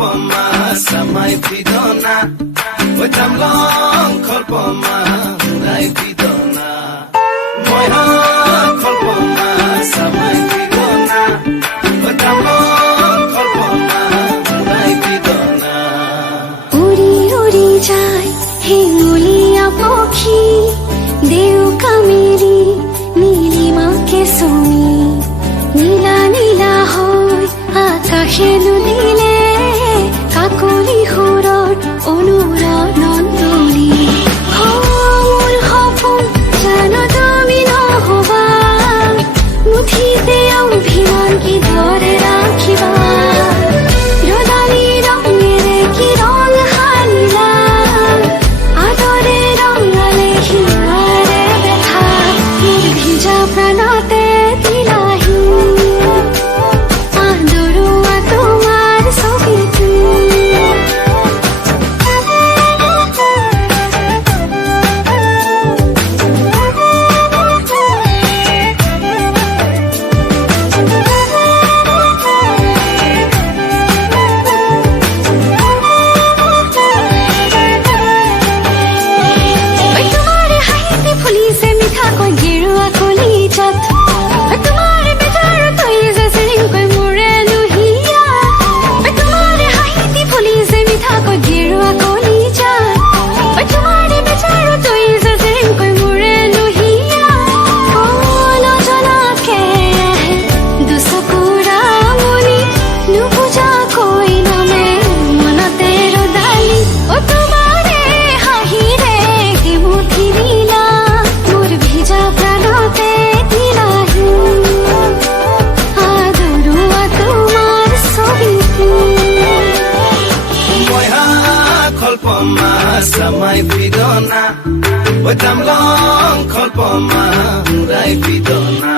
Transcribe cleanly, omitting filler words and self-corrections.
kolpoma samai pidona oi tamlong kolpoma urai pidona moi ha kolpoma samai pidona oi tamlong kolpoma urai pidona uri uri jai hinguliya pokhi deu kameri Nilima কে সুমি নীলা নীলা হয় আকাশে নুদিলে কাকলি সুৰত অনুৰণনলি মোৰ সপোন জানো তুমি নহবা মুঠিতে অভিমান কি ধৰে ৰাখিবা ৰদালি ৰঙেৰে কি ৰং সানিলা আদৰে ৰঙালে হিমাৰে দেখা ভিজা প্রাণতে দিলাহি আদৰুৱা তোমাৰ ছবিটো তোমাৰ হাঁহিতে ফুলিছে মিঠাকৈ গেৰুৱা কলিজাত তোমাৰ বেজাৰ তই যে চিৰিংকৈ মোৰে লুহিয়া তোমাৰ হাঁহিতে ফুলিছে মিঠাকৈ গেৰুৱা কলিজাত তোমাৰ বেজাৰ তই যে চিৰিংকৈ মোৰে লুহিয়া নজনাকে দুচকুৰা মনি নুবুজাকৈ নামে মনতে ৰদালি তোমাৰে হাঁহিৰে কি মুঠি দিলা মোৰ ভিজা প্রাণতে দিলাহি আদৰুৱা তোমাৰ ছবিটো moi ha kolpoma samai pidona oi tamlong kolpoma urai pidona